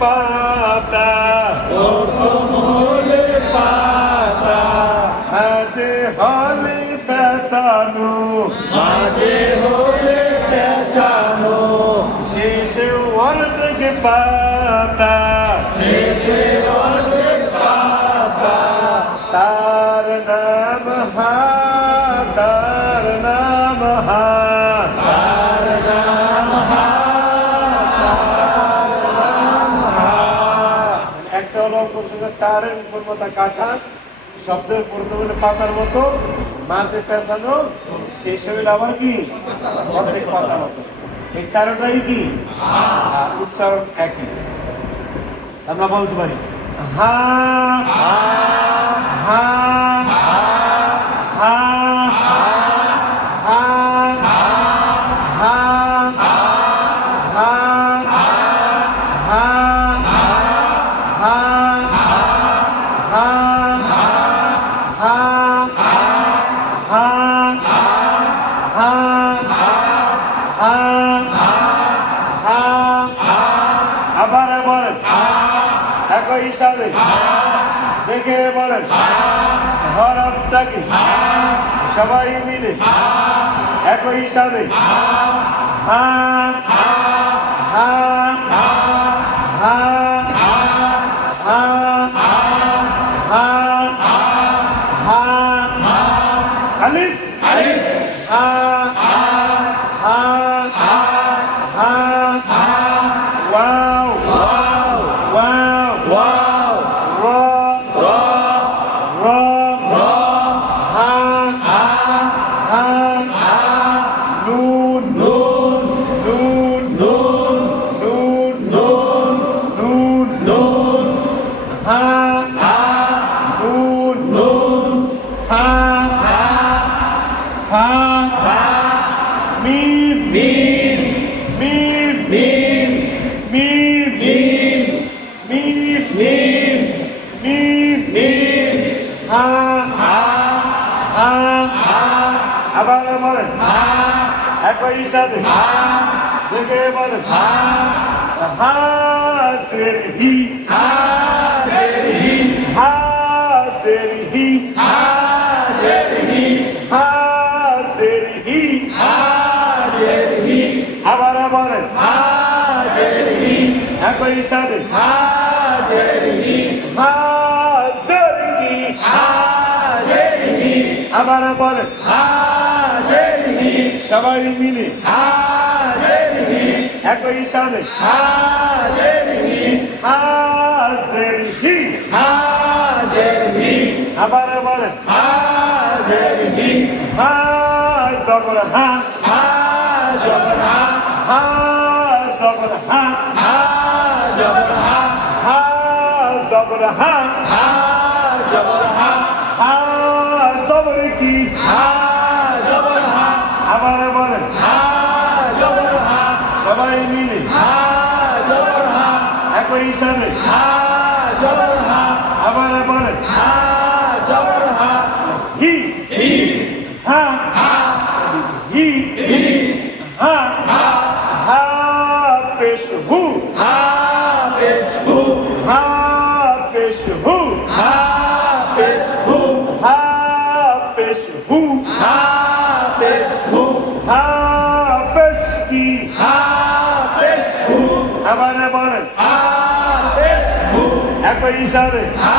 ফাতা প্রথম হলে পাতা মাঝে হলে ফেসানো মাঝে হলে পেঁচানো শেষে অর্ধেক পাতা শেষে অর্ধেক পাতা তার নাম হা তার নাম হা তার নাম হা তার নাম হা একটা হলো প্রসঙ্গে চারের পূর্ণতা কাঠা শব্দের পূর্ণ হলে পাতার মতো মাঝে পেঁচানো শেষে হইলে আবার কি অর্ধেক পাতার মতো এই চারটাই কি উচ্চারণ একই আমরা বলতে পারি হা হা হা হা হা হা আবার বলেন একই হিসাবে দেখে বলেন হরফটা কি সবাই মিলে একই হিসাবে হা হা হা হা হা হা আলিফ আলিফ হা হা হা ওয়াও ওয়াও ওয়াও ওয়াও র র র র হা হা হা হা নুন নুন নুন নুন নুন নুন নুন নুন হা হা নুন নুন ফা ফা ফা ফা মিম মিম মিম মিম মিম মিম মিম মিম মিম মিম হা হা হা হা আবার বলেন হা একই সাথে হা দেখে বলেন হা হা সের হি হা রের হি হা সের হি হা রের হি হা সের হি হা রের হি আবার বলেন হা রের হি একই সাথে হা রের হি হা সের হি হা রের হি আবার বলেন হা রের হি সবাই মিলে হা রের হি একই সাথে হা রের হি হা সের হি হা রের হি আবার বলেন হা রের হি হা জবর হা হা জবর হা হা জবর হা হা জবর হা হা জবর হা হা জবর হা হা জবর কি হা জবর হা আবার বলেন হা জবর হা সবাই মিলে হা জবর হা একই হিসাবে হা জবর হা আবার বলেন হা জবর হা হি হি হা হা হি হি হা হা হা পেশ হু হা পেশ হু হা পেশ হু হা পেশ হু হা পেশ হু হা পেশ হু হা পেশ কি হা পেশ হু আবার বলেন হা পেশ হু একই হিসাবে হা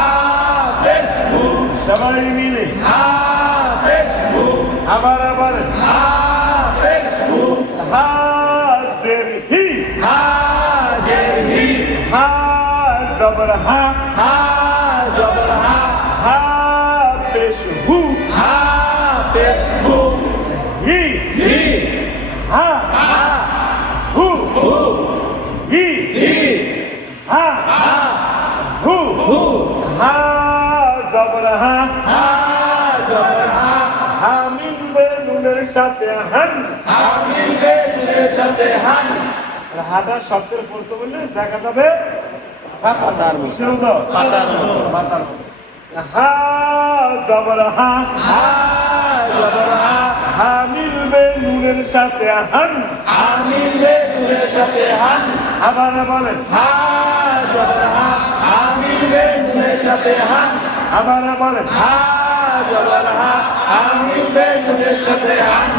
পেশ হু সবাই মিলে হা পেশ হু আবার বলেন হা পেশ হু হা সের হি হা জের হি হা জবর হা হা জবর হা হা পেশ হু হা পেশ হু হি হি হা হা হু হু হি হি হা হা হু হু হা জবর হা হা জবর হা হা মিলবে নুনের সাথে হান হা মিলবে নুনের সাথে হান আর হাটা শব্দের পড়তে বললে দেখা যাবে পাতার মতো কিসের মতো পাতার মতো পাতার মতো হা জবর হা হা জবর হা হা মিলবে নুনের সাথে হান হা মিলবে নুনের সাথে হান আবার বলেন হা জবর হা আমিন বে নুনের সাথে হান আবার বলেন হা জবর হা আমিন বে নুনের সাথে হান